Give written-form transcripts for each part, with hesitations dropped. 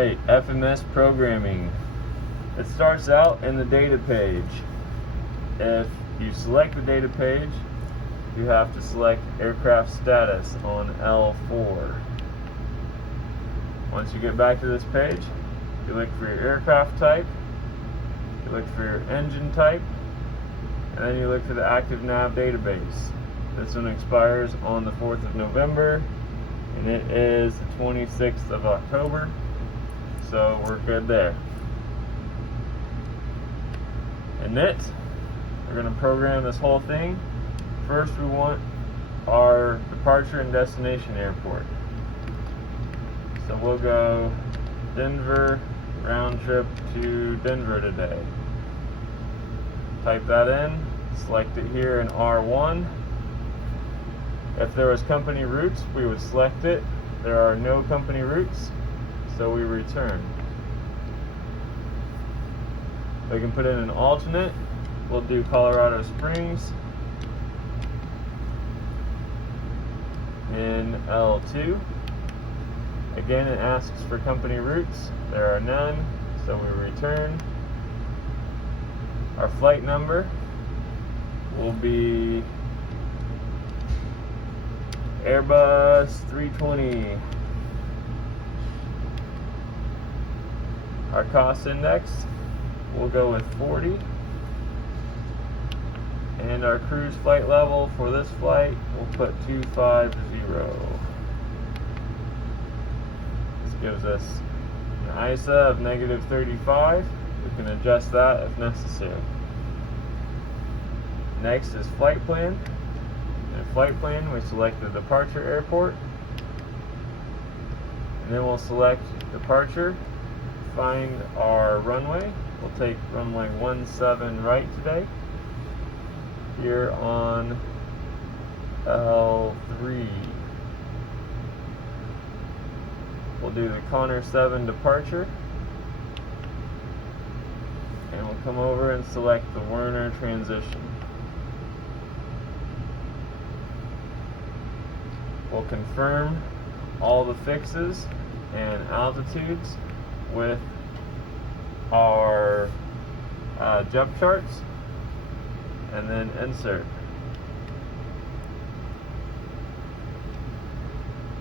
Alright, FMS programming. It starts out in the data page. If you select the data page, you have to select aircraft status on L4. Once you get back to this page, you look for your aircraft type, you look for your engine type, and then you look for the active nav database. This one expires on the 4th of November, and it is the 26th of October, so we're good there. And we're going to program this whole thing. First, we want our departure and destination airport. So we'll go Denver, round trip to Denver today. Type that in, select it here in R1. If there was company routes, we would select it. There are no company routes, so we return. We can put in an alternate. We'll do Colorado Springs in L2. Again, it asks for company routes. There are none, so we return. Our flight number will be Airbus 320. Our cost index, we'll go with 40. And our cruise flight level for this flight, we'll put 250. This gives us an ISA of -35. We can adjust that if necessary. Next is flight plan. In flight plan, we select the departure airport. And then we'll select departure, find our runway. We'll take runway 17 right today. Here on L3. We'll do the Connor 7 departure. And we'll come over and select the Werner transition. We'll confirm all the fixes and altitudes with our jump charts, and then insert.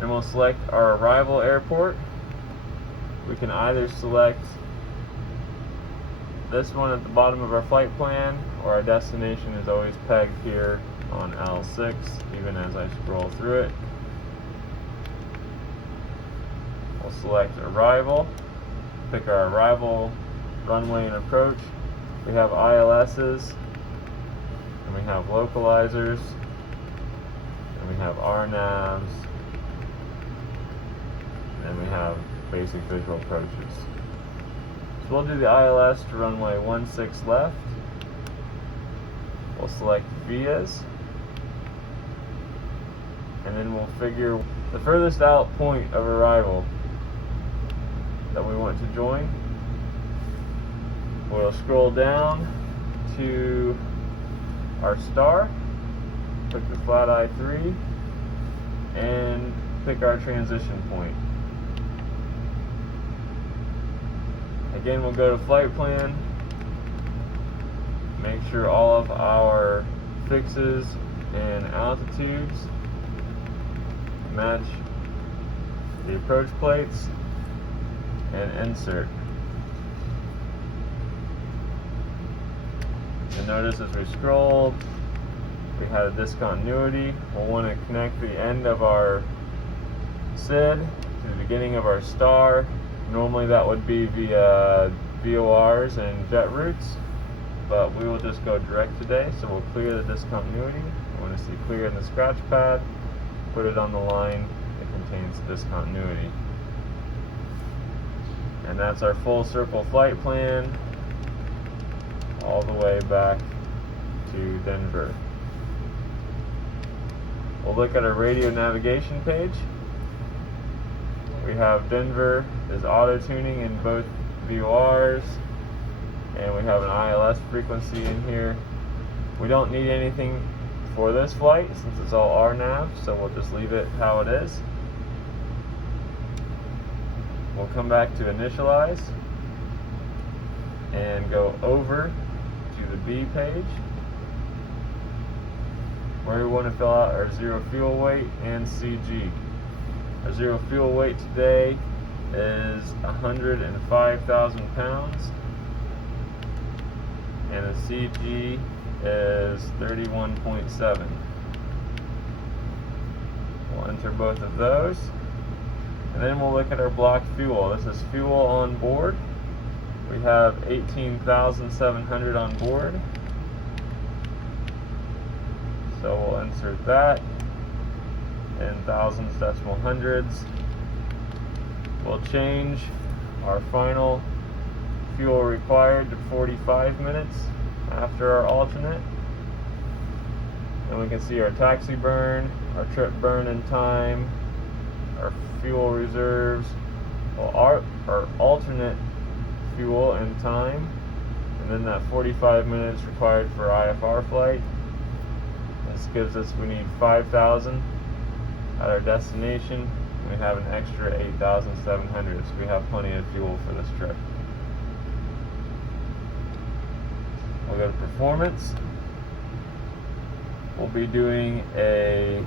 And we'll select our arrival airport. We can either select this one at the bottom of our flight plan, or our destination is always pegged here on L6, even as I scroll through it. We'll select arrival, pick our arrival runway and approach. We have ILSs, and we have localizers, and we have RNAVs, and we have basic visual approaches. So we'll do the ILS to runway 16 left. We'll select VIAs, and then we'll figure the furthest out point of arrival that we want to join. We'll scroll down to our star, click the flat I3, and pick our transition point. Again, we'll go to flight plan, make sure all of our fixes and altitudes match the approach plates, and insert. And notice as we scrolled, we had a discontinuity. We'll want to connect the end of our SID to the beginning of our star. Normally that would be via VORs and jet routes, but we will just go direct today, so we'll clear the discontinuity. We want to see clear in the scratch pad, put it on the line that contains discontinuity. And that's our full circle flight plan all the way back to Denver. We'll look at our radio navigation page. We have Denver is auto tuning in both VORs, and we have an ILS frequency in here. We don't need anything for this flight since it's all RNAV, so we'll just leave it how it is. We'll come back to initialize and go over to the B page where we want to fill out our zero fuel weight and CG. Our zero fuel weight today is 105,000 pounds and the CG is 31.7. We'll enter both of those. And then we'll look at our block fuel. This is fuel on board. We have 18,700 on board. So we'll insert that in thousands, decimal hundreds. We'll change our final fuel required to 45 minutes after our alternate. And we can see our taxi burn, our trip burn and time, our fuel reserves, well, our alternate fuel and time, and then that 45 minutes required for IFR flight. This gives us, we need 5,000 at our destination, and we have an extra 8,700, so we have plenty of fuel for this trip. We'll go to performance. We'll be doing a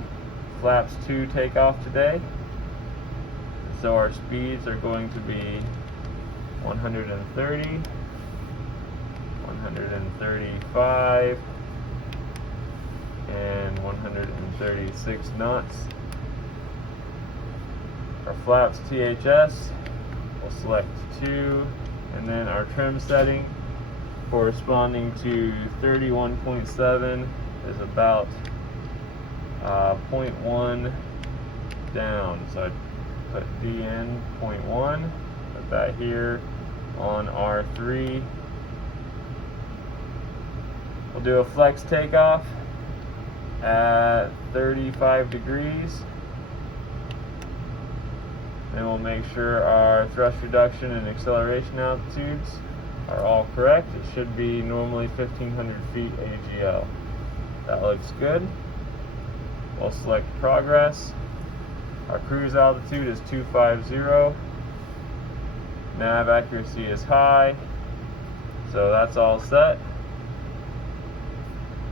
flaps 2 takeoff today. So our speeds are going to be 130, 135, and 136 knots. Our flaps THS, we'll select 2, and then our trim setting corresponding to 31.7 is about 0.1 down. So I'd put DN 0.1, put that here on R3. We'll do a flex takeoff at 35 degrees. Then we'll make sure our thrust reduction and acceleration altitudes are all correct. It should be normally 1,500 feet AGL. That looks good. We'll select progress. Our cruise altitude is 250. Nav accuracy is high. So that's all set.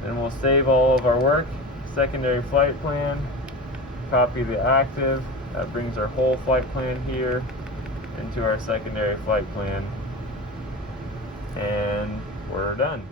Then we'll save all of our work. Secondary flight plan. Copy the active. That brings our whole flight plan here into our secondary flight plan. And we're done.